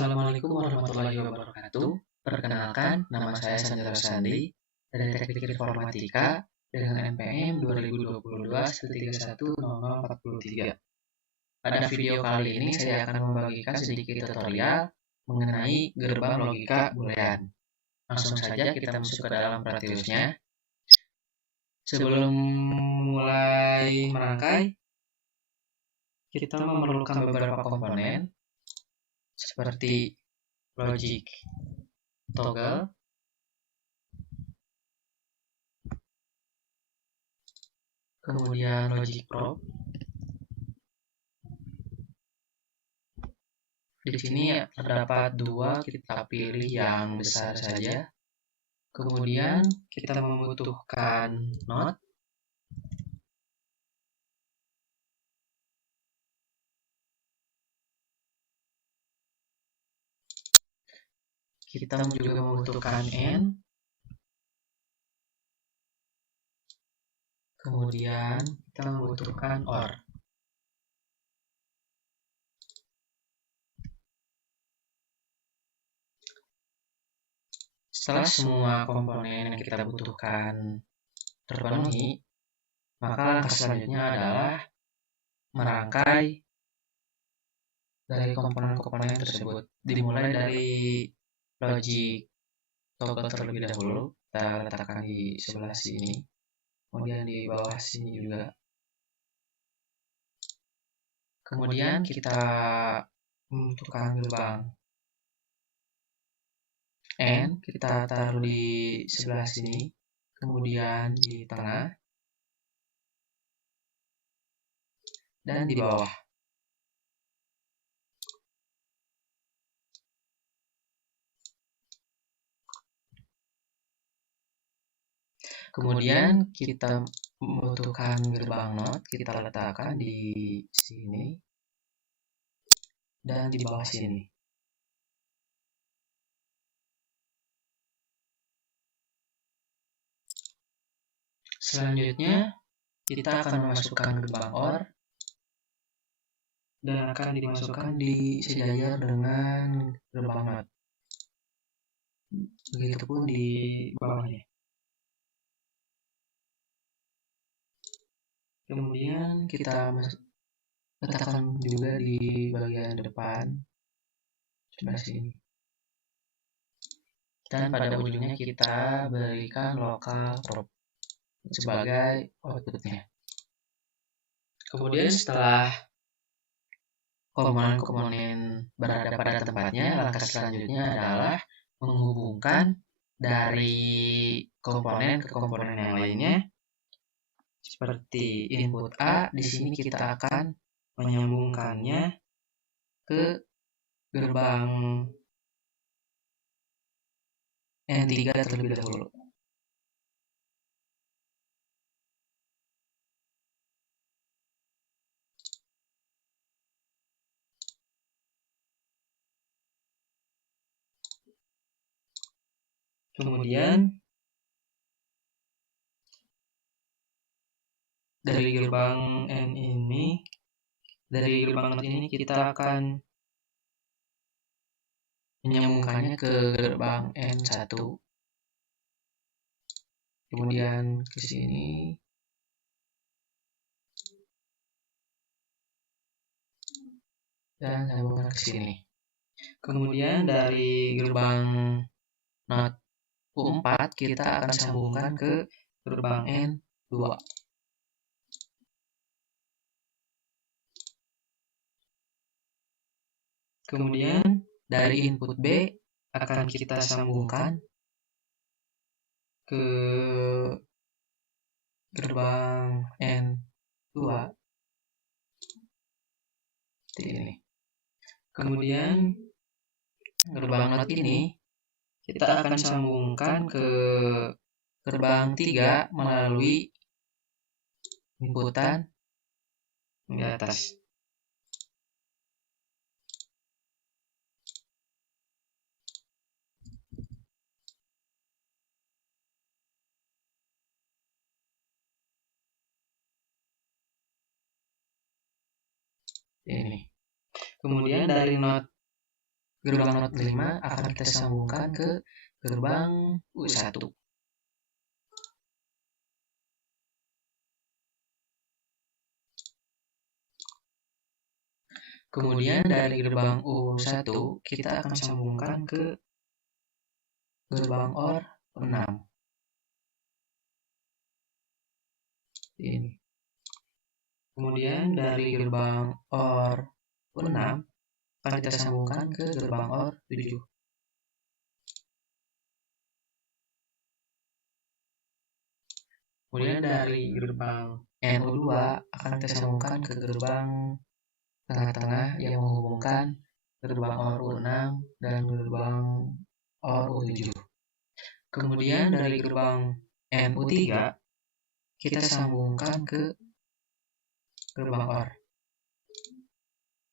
Assalamualaikum warahmatullahi wabarakatuh. Perkenalkan, nama saya Sanjaya Sandi dari Teknik Informatika dengan NPM 2022-310043. Pada video kali ini saya akan membagikan sedikit tutorial mengenai gerbang logika boolean. Langsung saja kita masuk ke dalam Proteusnya. Sebelum mulai merangkai, kita memerlukan beberapa komponen seperti logic toggle, kemudian logic probe. Di sini terdapat dua, kita pilih yang besar saja. Kemudian kita membutuhkan not, kita juga membutuhkan and, kemudian kita membutuhkan or. Setelah semua komponen yang kita butuhkan terpenuhi, maka langkah selanjutnya adalah merangkai dari komponen-komponen tersebut. Dimulai dari logic toggle terlebih dahulu, kita letakkan di sebelah sini, kemudian di bawah sini juga. Kemudian kita membutuhkan gerbang and, kita taruh di sebelah sini, kemudian di tengah, dan di bawah. Kemudian kita membutuhkan gerbang not, kita letakkan di sini dan di bawah sini. Selanjutnya kita akan memasukkan gerbang or dan akan dimasukkan di sejajar dengan gerbang not. Begitupun di bawahnya. Kemudian kita letakkan juga di bagian depan sebelah sini. Dan pada ujungnya kita berikan local probe sebagai outputnya. Kemudian setelah komponen-komponen berada pada tempatnya, langkah selanjutnya adalah menghubungkan dari komponen ke komponen yang lainnya. Seperti input A, di sini kita akan menyambungkannya ke gerbang N3 terlebih dahulu. Kemudian dari gerbang N ini, dari gerbang N ini kita akan menyambungkannya ke gerbang N1. Kemudian ke sini. Dan sambungkan ke sini. Kemudian dari gerbang not U4 kita akan sambungkan ke gerbang N2. Kemudian dari input B akan kita sambungkan ke gerbang N2 seperti ini. Kemudian gerbang not ini kita akan sambungkan ke gerbang 3 melalui inputan di atas. Ini. Kemudian dari not gerbang not 5 akan kita sambungkan ke gerbang U1. Kemudian dari gerbang U1 kita akan sambungkan ke gerbang OR 6. Ini. Kemudian dari gerbang OR 6 akan kita sambungkan ke gerbang OR 7. Kemudian dari gerbang NU2 akan kita sambungkan ke gerbang tengah-tengah yang menghubungkan gerbang OR 6 dan gerbang OR 7. Kemudian dari gerbang NU3 kita sambungkan ke gerbang OR.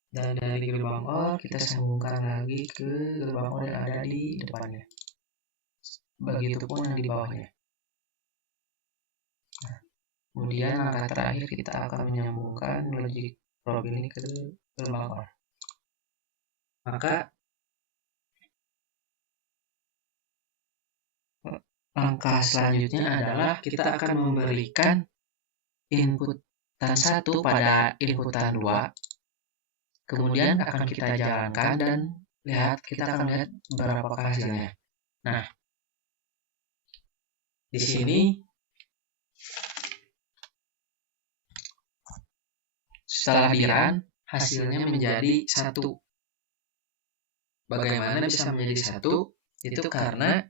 Dan dari gerbang OR kita sambungkan lagi ke gerbang OR yang ada di depannya. Begitupun yang di bawahnya. Nah, kemudian langkah terakhir kita akan menyambungkan logic probe ini ke gerbang OR. Maka langkah selanjutnya adalah kita akan memberikan inputan 1 pada inputan 2. Kemudian akan kita jalankan dan kita akan lihat berapa hasilnya. Nah, di sini setelah di-run hasilnya menjadi 1. Bagaimana bisa menjadi 1? Itu karena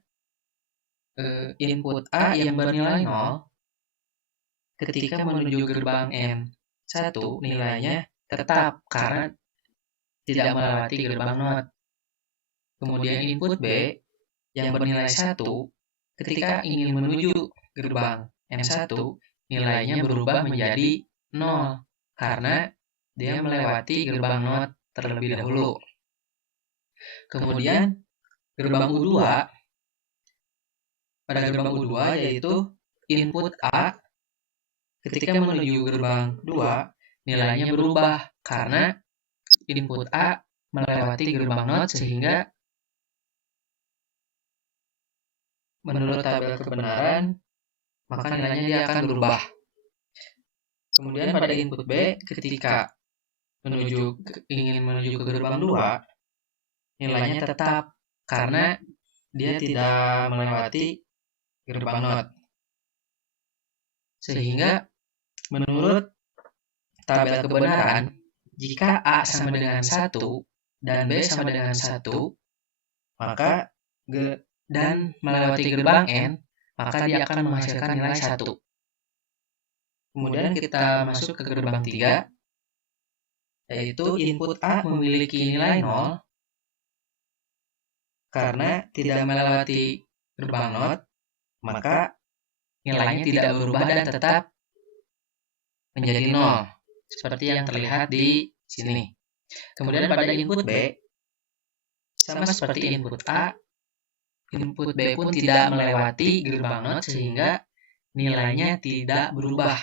input A yang bernilai 0 ketika menuju gerbang N1 nilainya tetap karena tidak melewati gerbang NOT. Kemudian input B yang bernilai 1 ketika ingin menuju gerbang N1 nilainya berubah menjadi 0 karena dia melewati gerbang NOT terlebih dahulu. Kemudian gerbang U2, pada gerbang U2 yaitu input A ketika menuju gerbang 2 nilainya berubah karena input A melewati gerbang NOT sehingga menurut tabel kebenaran maka nilainya dia akan berubah. Kemudian pada input B ketika ingin menuju ke gerbang 2 nilainya tetap karena dia tidak melewati gerbang NOT. Sehingga menurut tabel kebenaran jika A sama dengan 1 dan B sama dengan 1 maka dan melewati gerbang N maka dia akan menghasilkan nilai 1. Kemudian kita masuk ke gerbang 3 yaitu input A memiliki nilai 0 karena tidak melewati gerbang NOT maka nilainya tidak berubah dan tetap menjadi 0 seperti yang terlihat di sini. Kemudian pada input B sama seperti input A, input B pun tidak melewati gerbang NOT sehingga nilainya tidak berubah.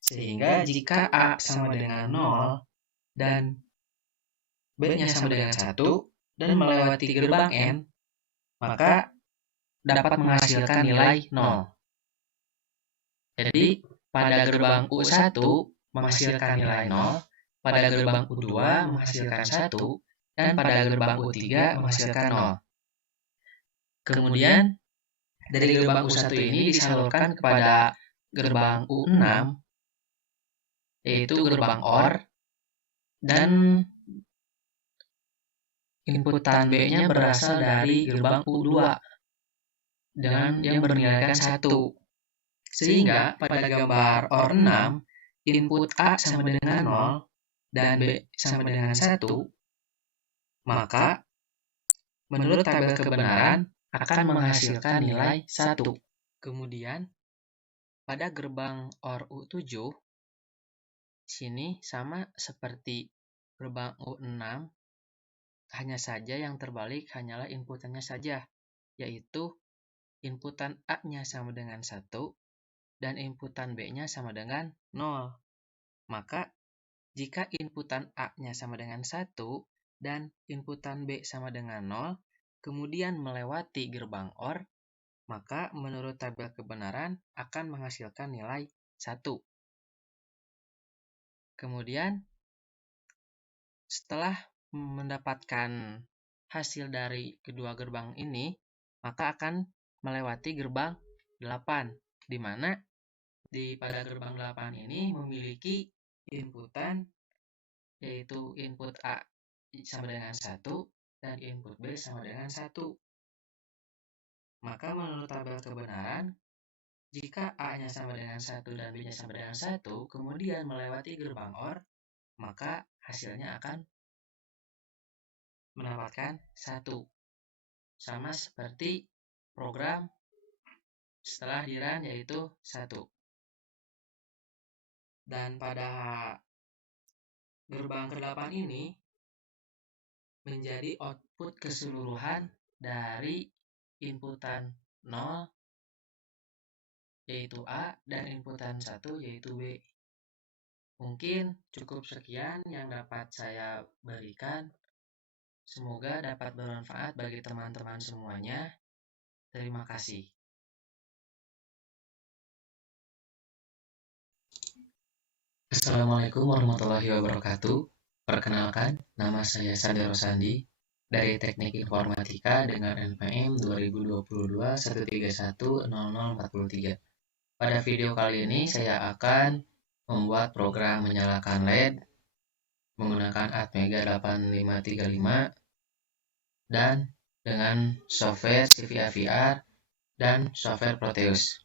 Sehingga jika A sama dengan 0 dan B-nya sama dengan 1 dan melewati gerbang N, maka dapat menghasilkan nilai 0. Jadi, pada gerbang U1 menghasilkan nilai 0, pada gerbang U2 menghasilkan 1, dan pada gerbang U3 menghasilkan 0. Kemudian, dari gerbang U1 ini disalurkan kepada gerbang U6, yaitu gerbang OR, dan inputan B-nya berasal dari gerbang U2 dengan yang bernilaikan 1. Sehingga pada gambar OR 6, input A sama dengan 0 dan B sama dengan 1, maka menurut tabel kebenaran akan menghasilkan nilai 1. Kemudian pada gerbang OR U7 sini sama seperti gerbang U6, hanya saja yang terbalik hanyalah inputannya saja, yaitu inputan A-nya sama dengan 1 dan inputan B-nya sama dengan 0. Maka jika inputan A-nya sama dengan 1 dan inputan B sama dengan 0, kemudian melewati gerbang OR, maka menurut tabel kebenaran akan menghasilkan nilai 1. Kemudian, setelah mendapatkan hasil dari kedua gerbang ini, maka akan melewati gerbang 8, di mana pada gerbang 8 ini memiliki inputan, yaitu input A sama dengan 1 dan input B sama dengan 1. Maka menurut tabel kebenaran, jika A-nya sama dengan 1 dan B-nya sama dengan 1, kemudian melewati gerbang OR, maka hasilnya akan mendapatkan 1. Sama seperti program setelah di-run, yaitu 1. Dan pada gerbang ke-8 ini menjadi output keseluruhan dari inputan 0 yaitu A dan inputan 1 yaitu B. Mungkin cukup sekian yang dapat saya berikan. Semoga dapat bermanfaat bagi teman-teman semuanya. Terima kasih. Assalamualaikum warahmatullahi wabarakatuh. Perkenalkan, nama saya Sandi Rosandi dari Teknik Informatika dengan NPM 2022-131-0043. Pada video kali ini saya akan membuat program menyalakan LED menggunakan Atmega 8535 dan dengan software CVA VR dan software Proteus.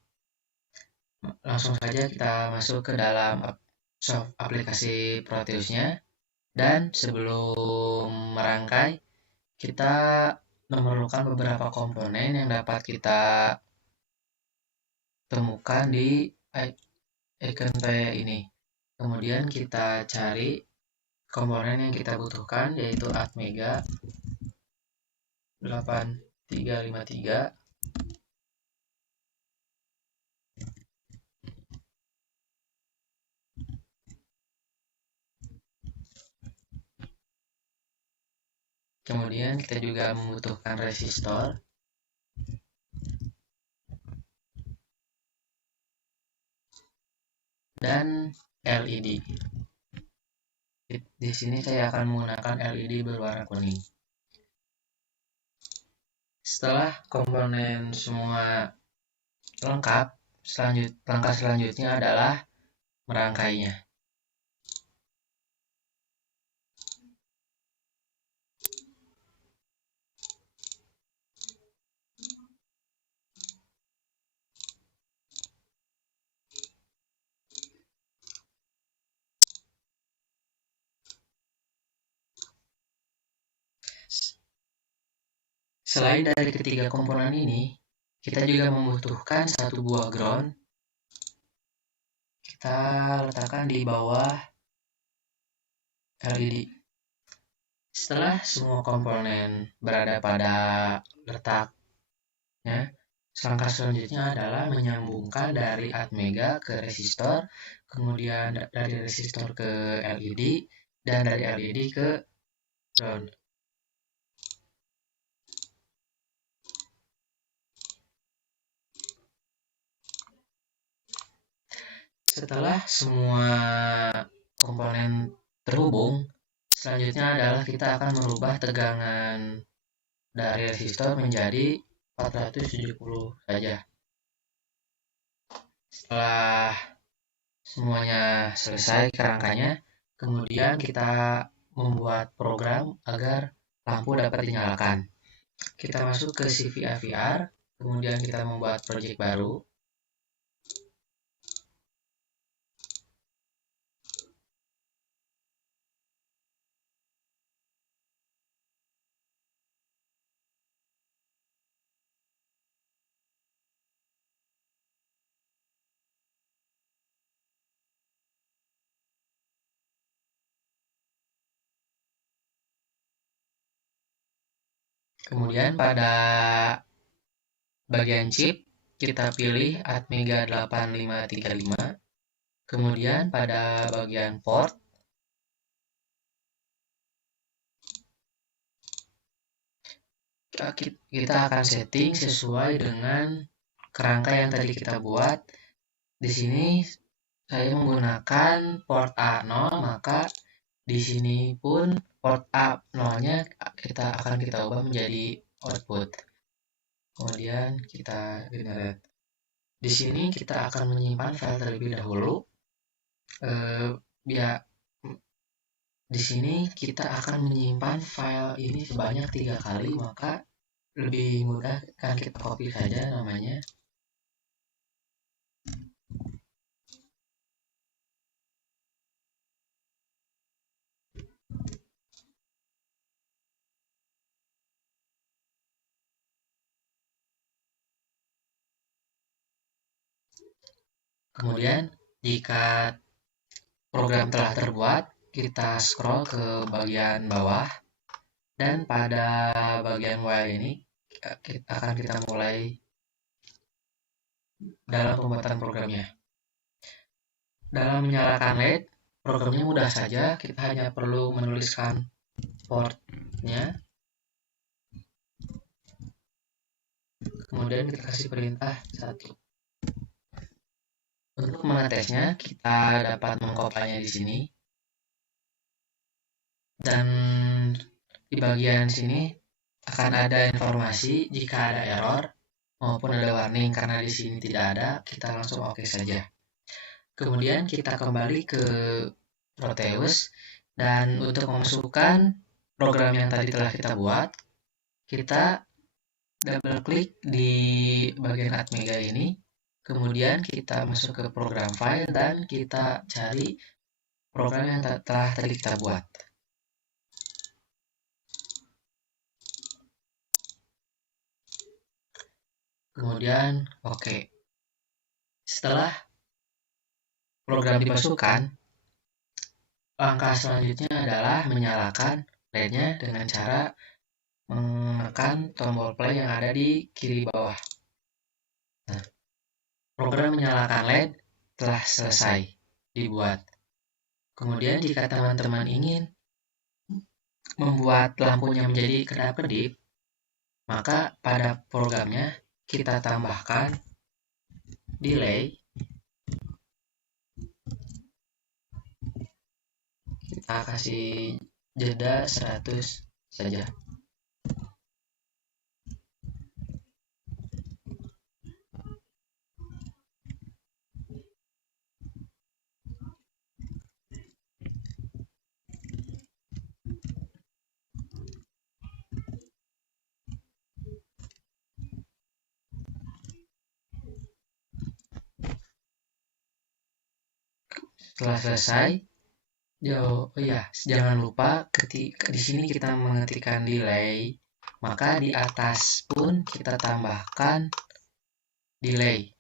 Langsung saja kita masuk ke dalam aplikasi Proteusnya, dan sebelum merangkai kita memerlukan beberapa komponen yang dapat kita temukan di icon ini. Kemudian kita cari komponen yang kita butuhkan, yaitu Atmega 8353. Kemudian kita juga membutuhkan resistor, dan LED. Di sini saya akan menggunakan LED berwarna kuning. Setelah komponen semua lengkap, langkah selanjutnya adalah merangkainya. Selain dari ketiga komponen ini, kita juga membutuhkan satu buah ground. Kita letakkan di bawah LED. Setelah semua komponen berada pada letaknya, langkah selanjutnya adalah menyambungkan dari Atmega ke resistor, kemudian dari resistor ke LED, dan dari LED ke ground. Setelah semua komponen terhubung, selanjutnya adalah kita akan merubah tegangan dari resistor menjadi 470 saja. Setelah semuanya selesai kerangkanya, kemudian kita membuat program agar lampu dapat dinyalakan. Kita masuk ke CVA VR, kemudian kita membuat project baru. Kemudian pada bagian chip, kita pilih Atmega 8535. Kemudian pada bagian port, kita akan setting sesuai dengan kerangka yang tadi kita buat. Di sini saya menggunakan port A0, maka di sini pun port A0-nya akan kita ubah menjadi output. Kemudian kita generate. Di sini kita akan menyimpan file terlebih dahulu. Di sini kita akan menyimpan file ini sebanyak 3 kali, maka lebih mudah kan kita copy saja namanya. Kemudian jika program telah terbuat, kita scroll ke bagian bawah, dan pada bagian while ini akan kita mulai dalam pembuatan programnya. Dalam menyalakan LED, programnya mudah saja, kita hanya perlu menuliskan portnya, kemudian kita kasih perintah 1. Untuk mengetesnya, kita dapat mengkopanya di sini. Dan di bagian sini akan ada informasi jika ada error maupun ada warning. Karena di sini tidak ada, kita langsung oke saja. Kemudian kita kembali ke Proteus, dan untuk memasukkan program yang tadi telah kita buat, kita double klik di bagian Atmega ini. Kemudian kita masuk ke program file dan kita cari program yang telah tadi kita buat. Kemudian oke. Setelah program dimasukkan, langkah selanjutnya adalah menyalakan LED-nya dengan cara menekan tombol play yang ada di kiri bawah. Nah, program menyalakan LED telah selesai dibuat. Kemudian jika teman-teman ingin membuat lampunya menjadi kedap-kedip, maka pada programnya kita tambahkan delay. Kita kasih jeda 100 saja. Setelah selesai, jangan lupa ketika di sini kita mengetikkan delay, maka di atas pun kita tambahkan delay.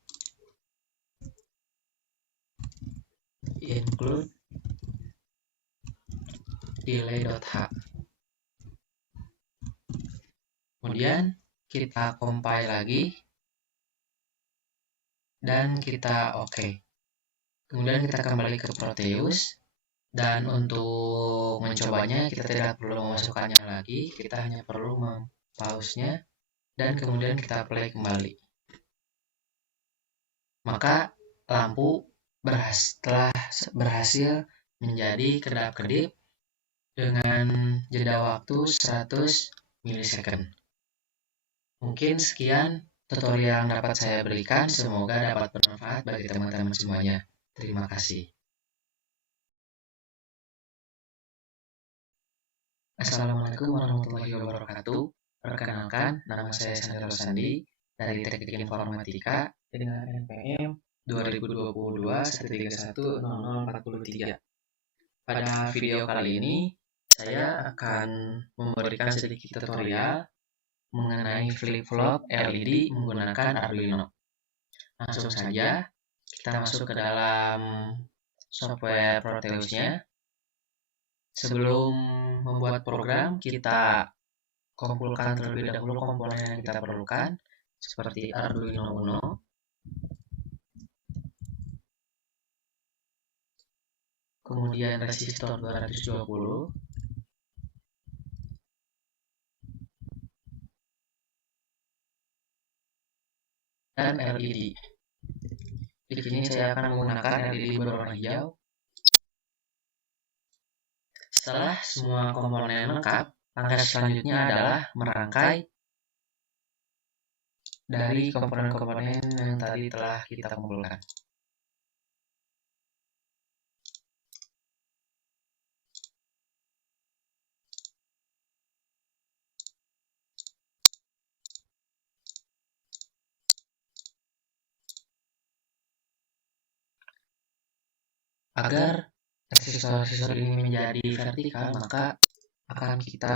Include delay.h. Kemudian kita compile lagi dan kita oke. Kemudian kita kembali ke Proteus, dan untuk mencobanya kita tidak perlu memasukkannya lagi, kita hanya perlu mempause-nya dan kemudian kita play kembali. Maka lampu telah berhasil menjadi kedap-kedip dengan jeda waktu 100 milisecond. Mungkin sekian tutorial yang dapat saya berikan, semoga dapat bermanfaat bagi teman-teman semuanya. Terima kasih. Assalamualaikum warahmatullahi wabarakatuh. Perkenalkan, nama saya Sandro Sandi dari Teknik Informatika dengan NPM 2022-131-0043. Pada video kali ini, saya akan memberikan sedikit tutorial mengenai flip-flop LED menggunakan Arduino. Langsung saja, kita masuk ke dalam software Proteus-nya. Sebelum membuat program, kita kumpulkan terlebih dahulu komponen yang kita perlukan, seperti Arduino Uno, kemudian resistor 220, dan LED. Di sini saya akan menggunakan LED berwarna hijau. Setelah semua komponen lengkap, langkah selanjutnya adalah merangkai dari komponen-komponen yang tadi telah kita kumpulkan. Agar resistor-resistor ini menjadi vertikal, maka akan kita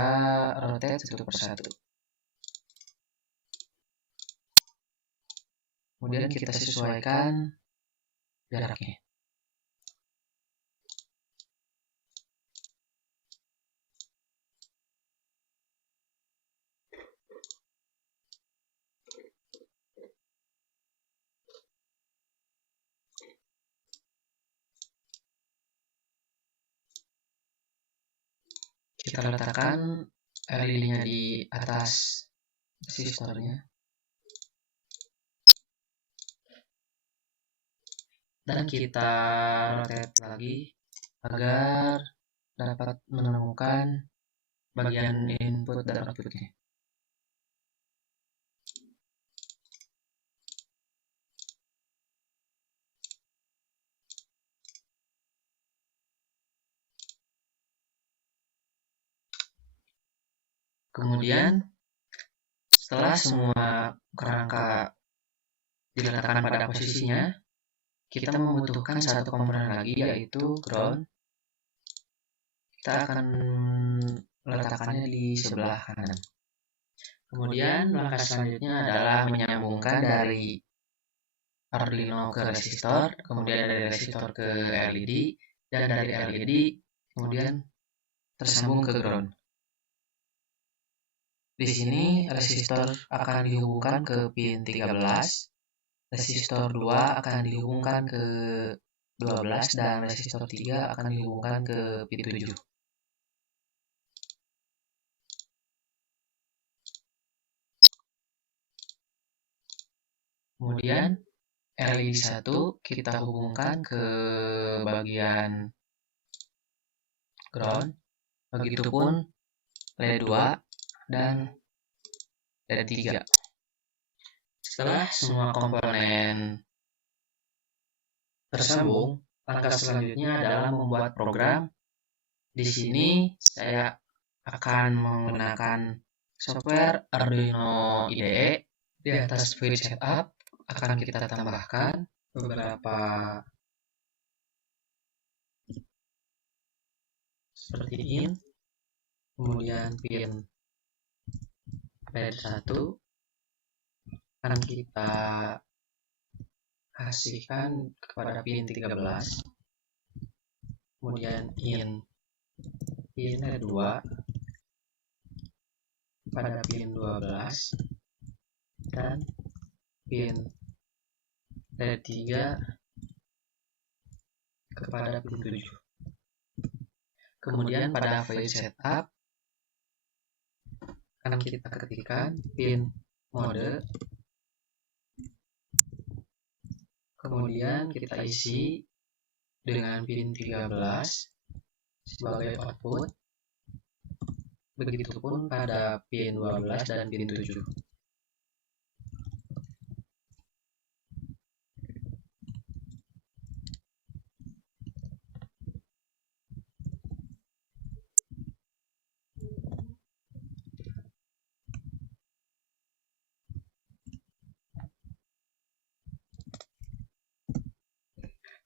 rotate satu persatu. Kemudian kita sesuaikan jaraknya. Kita letakkan LED-nya di atas resistornya. Dan kita rotate lagi agar dapat menemukan bagian input dan outputnya. Kemudian setelah semua kerangka diletakkan pada posisinya, kita membutuhkan satu komponen lagi, yaitu ground. Kita akan meletakkannya di sebelah kanan. Kemudian langkah selanjutnya adalah menyambungkan dari Arduino ke resistor, kemudian dari resistor ke LED, dan dari LED kemudian tersambung ke ground. Di sini resistor akan dihubungkan ke pin 13, resistor 2 akan dihubungkan ke 12, dan resistor 3 akan dihubungkan ke pin 7. Kemudian LED 1 kita hubungkan ke bagian ground, begitupun LED 2 dan LED 3. Setelah semua komponen tersambung, langkah selanjutnya adalah membuat program. Di sini saya akan menggunakan software Arduino IDE. Di atas file setup akan kita tambahkan beberapa seperti ini. Kemudian pin LED 1 akan kita kasihkan kepada pin 13. Kemudian pin LED 2 pada pin 12 dan pin LED 3 kepada pin 7. Kemudian pada file setup akan kita ketikkan pin mode, kemudian kita isi dengan pin 13 sebagai output, begitupun pada pin 12 dan pin 7.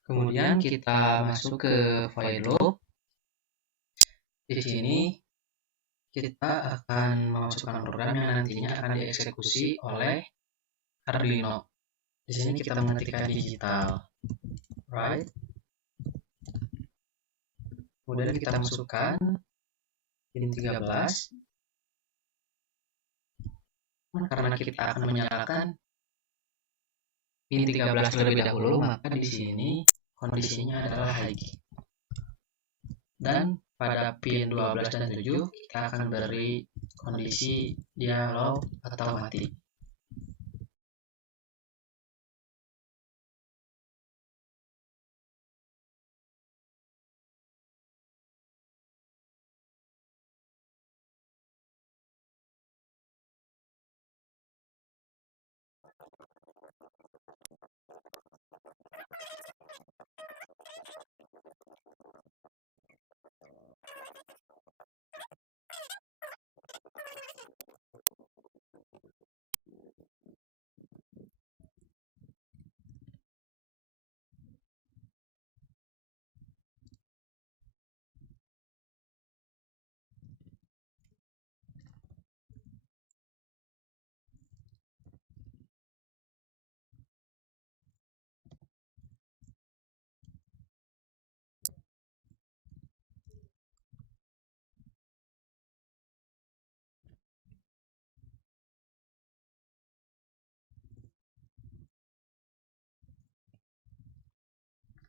Kemudian kita masuk ke while loop. Di sini kita akan memasukkan program yang nantinya akan dieksekusi oleh Arduino. Di sini kita mengetikkan digital, right? Kemudian kita masukkan pin 13. Karena kita akan menyalakan pin 13 terlebih dahulu, maka di sini kondisinya adalah high. Dan pada pin 12 dan 7 kita akan beri kondisi dia low atau mati.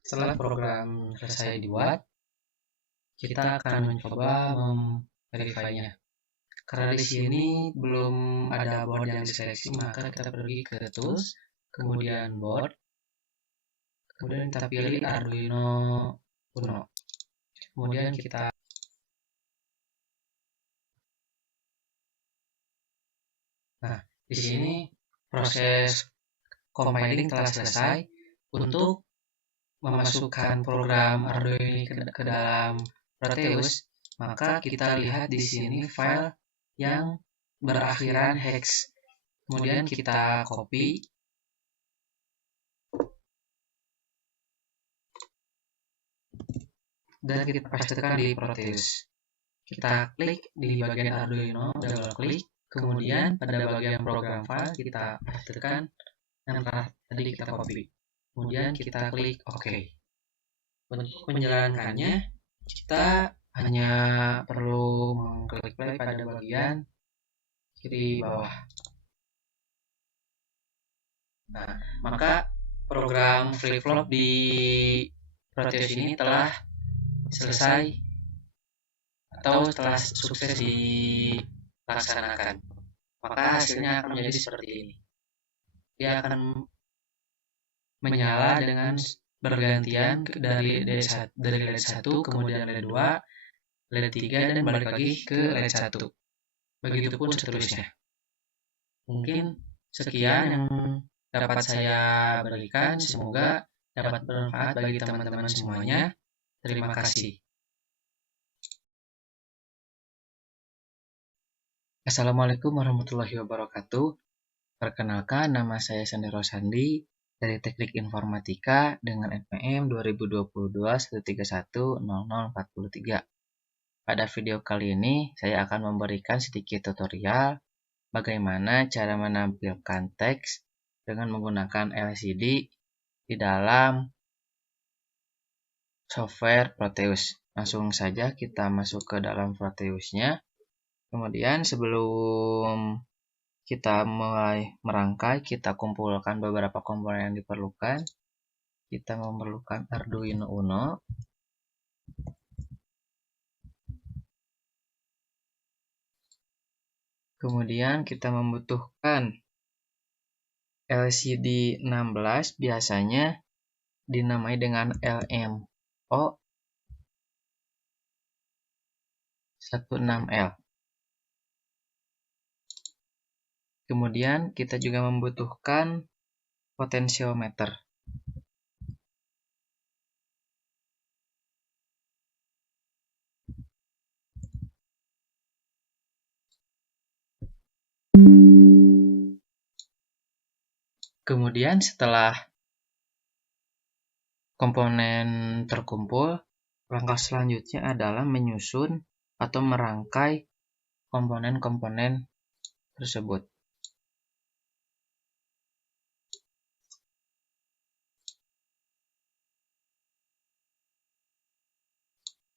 Setelah program selesai dibuat, kita akan mencoba memverify-nya. Karena di sini belum ada board yang diseleksi, maka kita pergi ke tools, kemudian board, kemudian kita pilih Arduino Uno. Kemudian kita di sini proses compiling telah selesai. Untuk memasukkan program Arduino ini ke dalam Proteus, maka kita lihat di sini file yang berakhiran hex. Kemudian kita copy dan kita pastekan di Proteus. Kita klik di bagian Arduino, double klik, kemudian pada bagian program file kita pastekan yang telah tadi kita copy. Kemudian kita klik OK. Untuk menjalankannya, kita hanya perlu mengklik play pada bagian kiri bawah. Nah, maka program flip-flop di Proteus ini telah selesai atau telah sukses dilaksanakan. Maka hasilnya akan menjadi seperti ini. Dia akan menyala dengan bergantian dari LED 1, kemudian LED 2, LED 3, dan balik lagi ke LED 1. Begitupun seterusnya. Mungkin sekian yang dapat saya berikan. Semoga dapat bermanfaat bagi teman-teman semuanya. Terima kasih. Assalamualaikum warahmatullahi wabarakatuh. Perkenalkan, nama saya Sandi Rosandi dari Teknik Informatika dengan NPM 2022-131-0043. Pada video kali ini, saya akan memberikan sedikit tutorial bagaimana cara menampilkan teks dengan menggunakan LCD di dalam software Proteus. Langsung saja kita masuk ke dalam Proteusnya. Kemudian sebelum kita mulai merangkai, kita kumpulkan beberapa komponen yang diperlukan. Kita memerlukan Arduino Uno, kemudian kita membutuhkan LCD 16, biasanya dinamai dengan LMO 16L. Kemudian kita juga membutuhkan potensiometer. Kemudian setelah komponen terkumpul, langkah selanjutnya adalah menyusun atau merangkai komponen-komponen tersebut.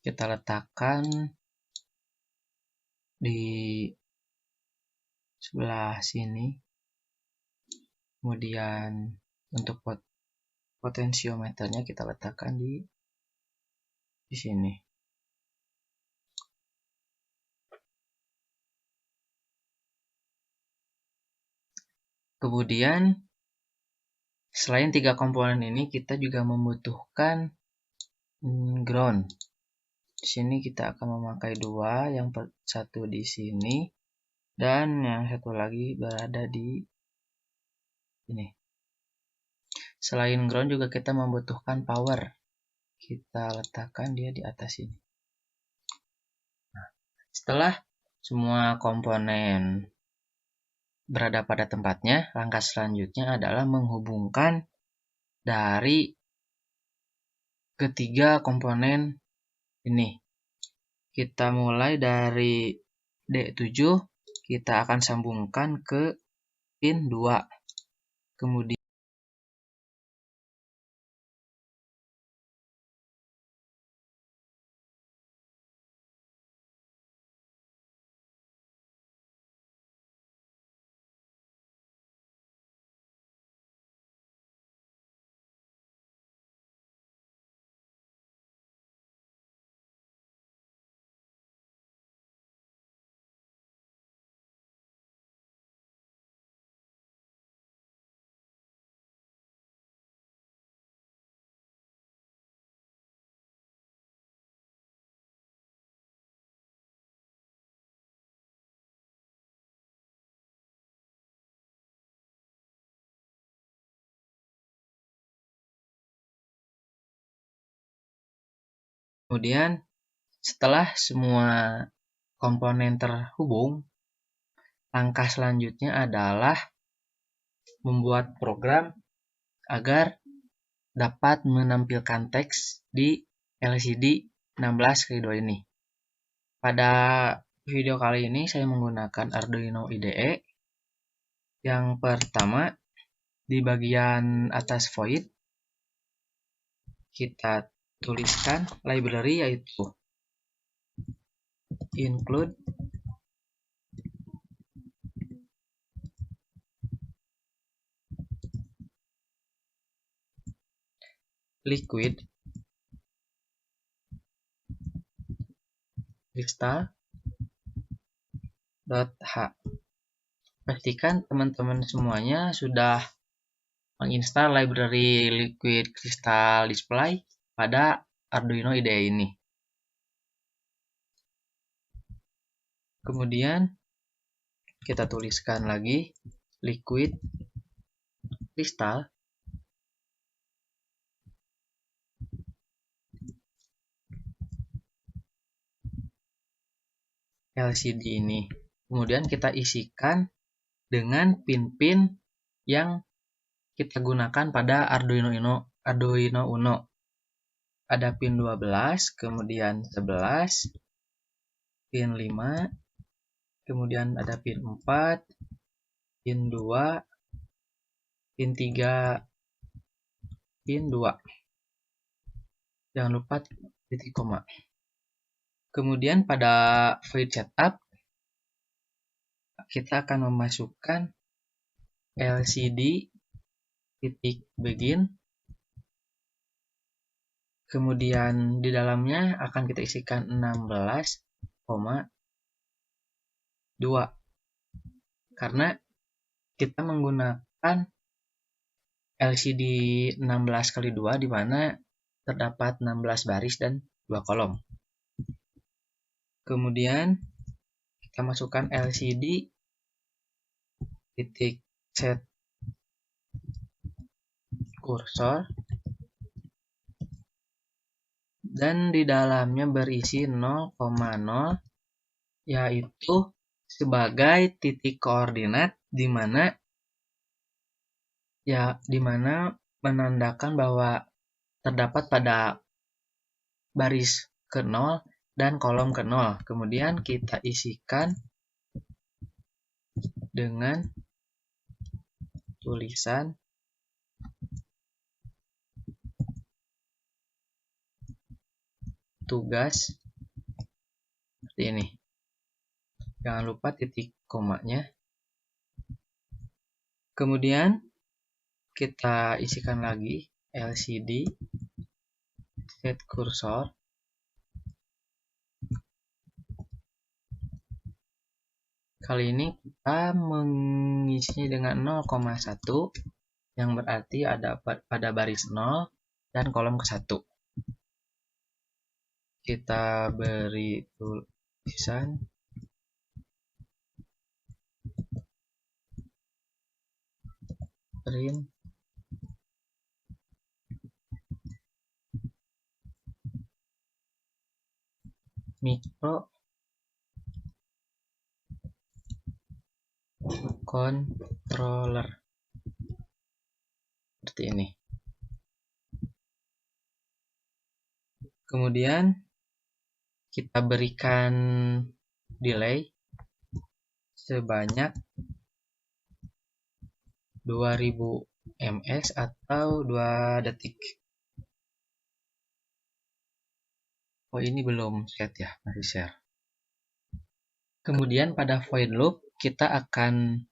Kita letakkan di sebelah sini. Kemudian untuk potensiometernya kita letakkan di sini. Kemudian selain 3 komponen ini, kita juga membutuhkan ground. Di sini kita akan memakai 2, yang satu di sini dan yang satu lagi berada di ini. Selain ground juga kita membutuhkan power. Kita letakkan dia di atas ini. Nah, setelah semua komponen berada pada tempatnya, langkah selanjutnya adalah menghubungkan dari ketiga komponen ini. Kita mulai dari D7, kita akan sambungkan ke pin 2. Kemudian Kemudian setelah semua komponen terhubung, langkah selanjutnya adalah membuat program agar dapat menampilkan teks di LCD 16x2 ini. Pada video kali ini saya menggunakan Arduino IDE. Yang pertama, di bagian atas void, kita tuliskan library yaitu include liquid crystal.h. Pastikan teman-teman semuanya sudah menginstal library Liquid Crystal Display pada Arduino IDE ini. Kemudian kita tuliskan lagi Liquid Crystal LCD ini. Kemudian kita isikan dengan pin-pin yang kita gunakan pada Arduino Uno. Ada pin 12, kemudian 11, pin 5, kemudian ada pin 4, pin 2, pin 3, pin 2. Jangan lupa titik koma. Kemudian pada void setup, kita akan memasukkan LCD titik begin. Kemudian di dalamnya akan kita isikan 16,2 karena kita menggunakan LCD 16x2 di mana terdapat 16 baris dan 2 kolom. Kemudian kita masukkan LCD titik set kursor dan di dalamnya berisi 0,0 yaitu sebagai titik koordinat di mana menandakan bahwa terdapat pada baris ke-0 dan kolom ke-0. Kemudian kita isikan dengan tulisan tugas seperti ini. Jangan lupa titik komanya. Kemudian kita isikan lagi LCD set kursor. Kali ini kita mengisinya dengan 0,1 yang berarti ada pada baris 0 dan kolom ke-1. Kita beri tulisan print micro controller seperti ini. Kemudian kita berikan delay sebanyak 2000 ms atau 2 detik. Oh, ini belum set ya, masih share. Kemudian pada void loop kita akan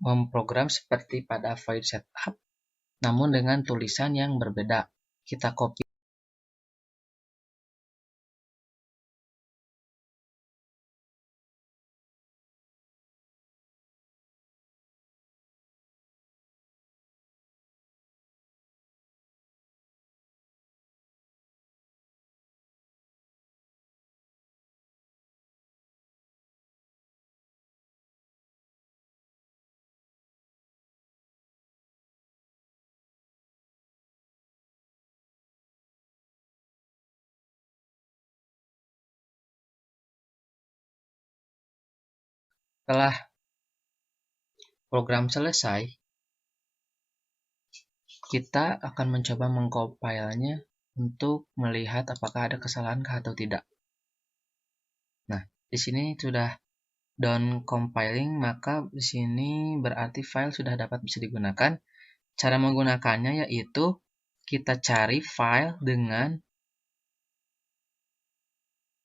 memprogram seperti pada void setup namun dengan tulisan yang berbeda. Kita copy Setelah program selesai, kita akan mencoba mengcompile-nya untuk melihat apakah ada kesalahan atau tidak. Nah, di sini sudah done compiling, maka di sini berarti file sudah dapat bisa digunakan. Cara menggunakannya yaitu kita cari file dengan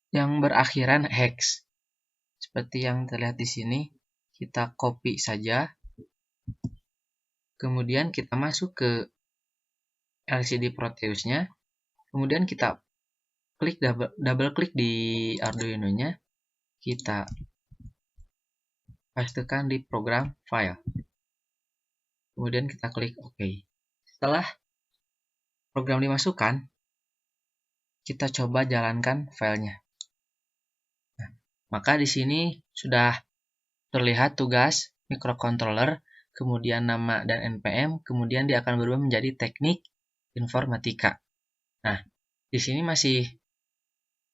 yang berakhiran hex. Seperti yang terlihat di sini, kita copy saja. Kemudian kita masuk ke LCD Proteus-nya. Kemudian kita klik double klik di Arduino-nya. Kita pastekan di program file. Kemudian kita klik OK. Setelah program dimasukkan, kita coba jalankan filenya. Nah, maka di sini sudah terlihat tugas microcontroller, kemudian nama dan NPM, kemudian dia akan berubah menjadi teknik informatika. Nah, di sini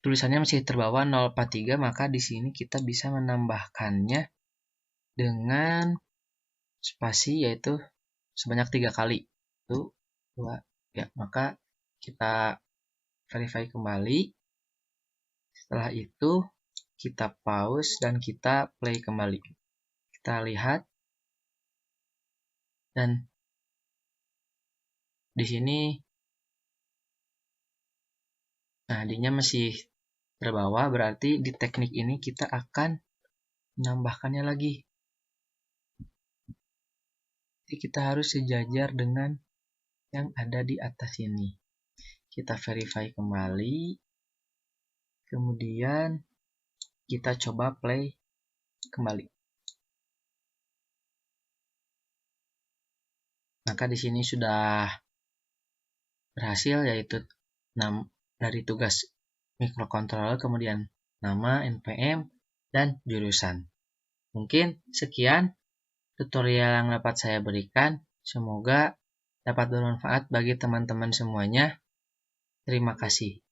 tulisannya masih terbawa 043, maka di sini kita bisa menambahkannya dengan spasi yaitu sebanyak 3 kali. 1, 2, 3. Maka kita verify kembali. Setelah itu kita pause dan kita play kembali. Kita lihat. Dan di sini nadinya masih terbawa, berarti di teknik ini kita akan menambahkannya lagi. Jadi kita harus sejajar dengan yang ada di atas ini. Kita verify kembali. Kemudian kita coba play kembali. Maka di sini sudah berhasil, yaitu dari tugas microcontroller, kemudian nama, NPM, dan jurusan. Mungkin sekian tutorial yang dapat saya berikan. Semoga dapat bermanfaat bagi teman-teman semuanya. Terima kasih.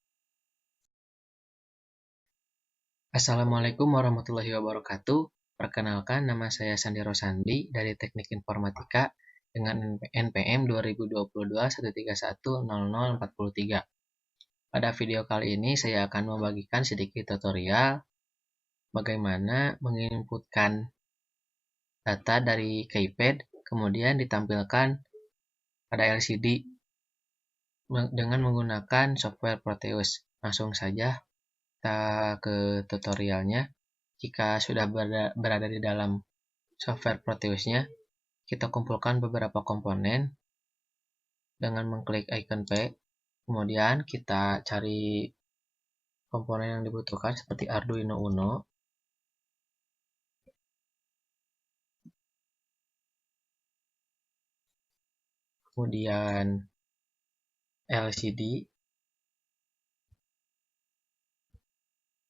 Assalamualaikum warahmatullahi wabarakatuh. Perkenalkan, nama saya Sandi Rosandi dari Teknik Informatika dengan NPM 2022-131-0043. Pada video kali ini saya akan membagikan sedikit tutorial bagaimana menginputkan data dari keypad kemudian ditampilkan pada LCD dengan menggunakan software Proteus. Langsung saja kita ke tutorialnya. Jika sudah berada di dalam software Proteus-nya, kita kumpulkan beberapa komponen dengan mengklik icon P. Kemudian kita cari komponen yang dibutuhkan seperti Arduino Uno. Kemudian LCD.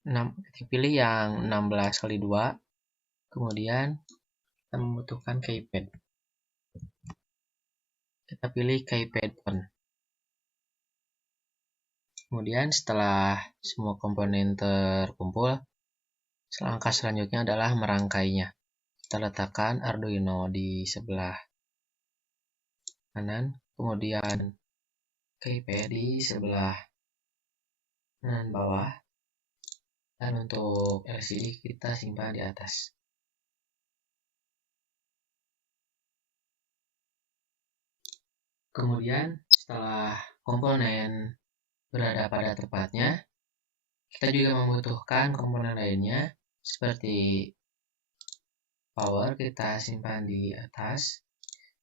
Kita pilih yang 16x2. Kemudian kita membutuhkan keypad. Kita pilih keypad pen. Kemudian setelah semua komponen terkumpul, langkah selanjutnya adalah merangkainya. Kita letakkan Arduino di sebelah kanan, kemudian keypad di sebelah kanan bawah, dan untuk LCD kita simpan di atas. Kemudian setelah komponen berada pada tempatnya, kita juga membutuhkan komponen lainnya seperti power, kita simpan di atas.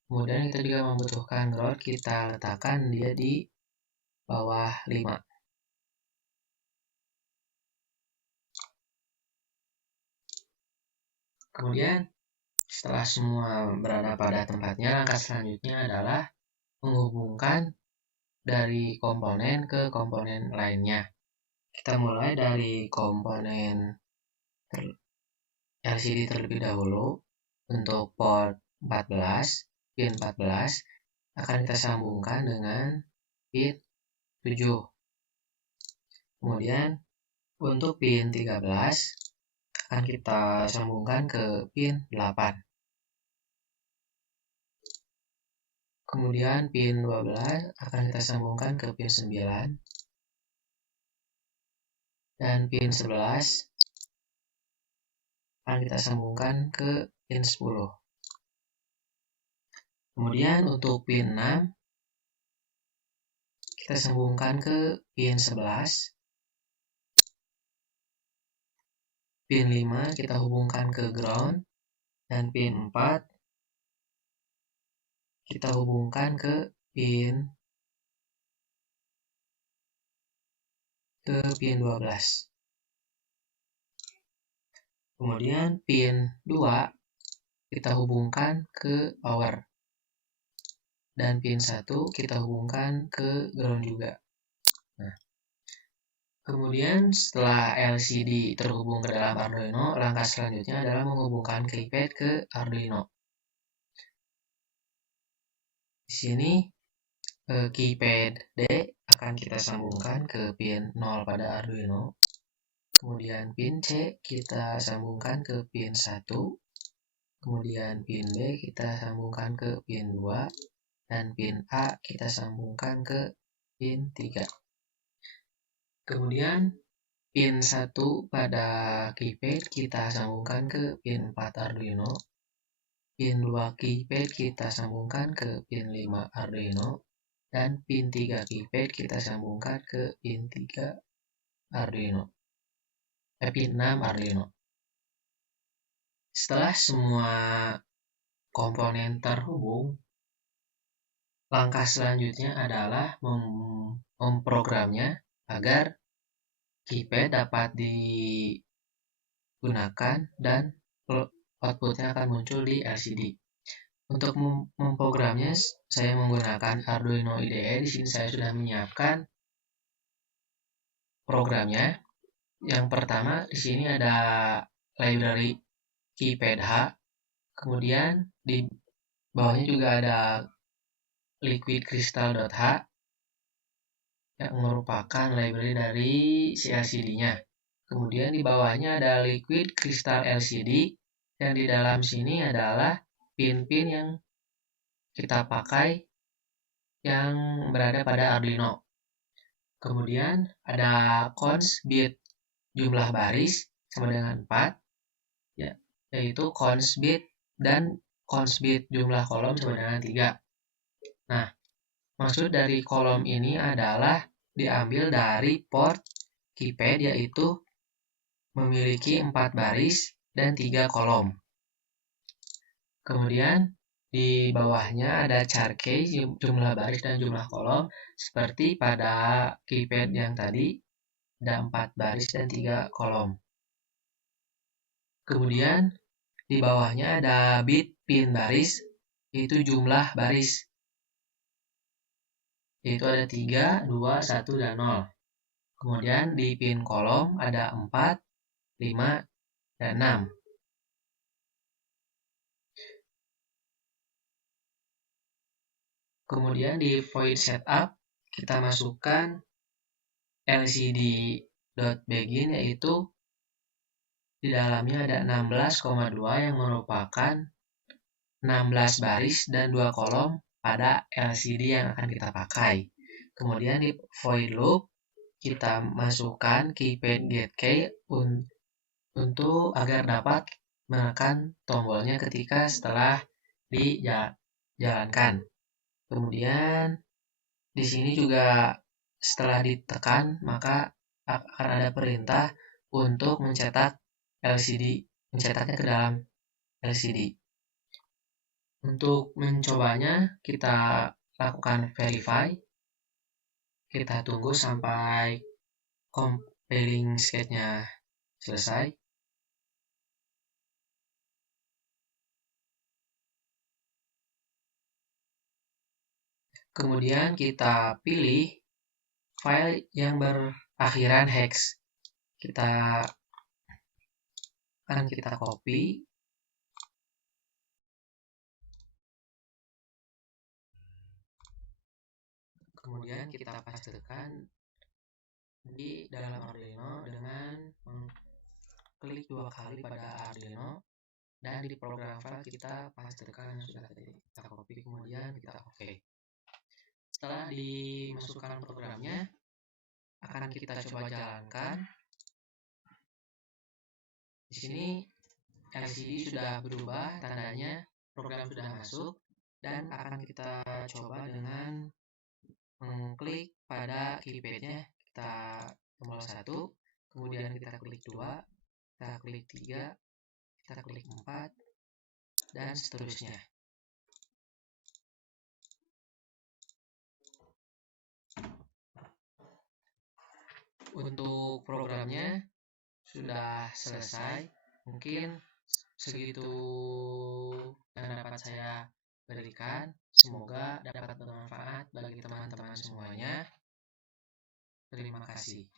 Kemudian kita juga membutuhkan ground, kita letakkan dia di bawah 5. Kemudian setelah semua berada pada tempatnya, langkah selanjutnya adalah menghubungkan dari komponen ke komponen lainnya. Kita mulai dari komponen LCD terlebih dahulu. Untuk port 14, pin 14 akan kita sambungkan dengan pin 7. Kemudian untuk pin 13 akan kita sambungkan ke pin 8. Kemudian pin 12 akan kita sambungkan ke pin 9. Dan pin 11 akan kita sambungkan ke pin 10. Kemudian untuk pin 6 kita sambungkan ke pin 11. Pin 5 kita hubungkan ke ground, dan pin 4 kita hubungkan ke pin 12. Kemudian pin 2 kita hubungkan ke power, dan pin 1 kita hubungkan ke ground juga. Nah, kemudian setelah LCD terhubung ke dalam Arduino, langkah selanjutnya adalah menghubungkan keypad ke Arduino. Di sini keypad D akan kita sambungkan ke pin 0 pada Arduino. Kemudian pin C kita sambungkan ke pin 1. Kemudian pin B kita sambungkan ke pin 2. Dan pin A kita sambungkan ke pin 3. Kemudian pin 1 pada keypad kita sambungkan ke pin 4 Arduino. Pin 2 keypad kita sambungkan ke pin 5 Arduino. Dan pin 3 keypad kita sambungkan ke pin 3 Arduino. Pin 6 Arduino. Setelah semua komponen terhubung, langkah selanjutnya adalah memprogramnya agar keypad dapat digunakan dan outputnya akan muncul di LCD. Untuk memprogramnya, saya menggunakan Arduino IDE. Di sini saya sudah menyiapkan programnya. Yang pertama, di sini ada library keypad H. Kemudian di bawahnya juga ada liquidcrystal.h yang merupakan library dari si LCD-nya. Kemudian di bawahnya ada liquid crystal LCD, dan di dalam sini adalah pin-pin yang kita pakai yang berada pada Arduino. Kemudian ada cons bit jumlah baris sama dengan 4, yaitu cons bit dan cons bit jumlah kolom sama dengan 3. Nah, maksud dari kolom ini adalah diambil dari port keypad, yaitu memiliki 4 baris dan 3 kolom. Kemudian di bawahnya ada char key, jumlah baris dan jumlah kolom, seperti pada keypad yang tadi, ada 4 baris dan 3 kolom. Kemudian di bawahnya ada bit pin baris, yaitu jumlah baris, yaitu ada 3, 2, 1, dan 0. Kemudian di pin kolom ada 4, 5, dan 6. Kemudian di void setup kita masukkan lcd.begin, yaitu di dalamnya ada 16,2 yang merupakan 16 baris dan 2 kolom pada LCD yang akan kita pakai. Kemudian di void loop kita masukkan keypad get key untuk agar dapat menekan tombolnya ketika setelah dijalankan. Kemudian di sini juga setelah ditekan maka akan ada perintah untuk mencetaknya ke dalam LCD. Untuk mencobanya kita lakukan verify. Kita tunggu sampai compiling sketch-nya selesai. Kemudian kita pilih file yang berakhiran hex. Kita copy. Kemudian kita pastekan di dalam Arduino dengan klik 2 kali pada Arduino, dan di program file kita pastikan yang sudah tadi kita copy, kemudian kita oke. Setelah dimasukkan programnya, akan kita coba jalankan. Di sini LCD sudah berubah tandanya, program sudah masuk, dan akan kita coba dengan mengklik pada keypadnya. Kita tombol 1, kemudian kita klik 2, kita klik 3, kita klik 4, dan seterusnya. Untuk programnya sudah selesai. Mungkin segitu yang dapat saya berikan. Semoga dapat bermanfaat bagi teman-teman semuanya. Terima kasih.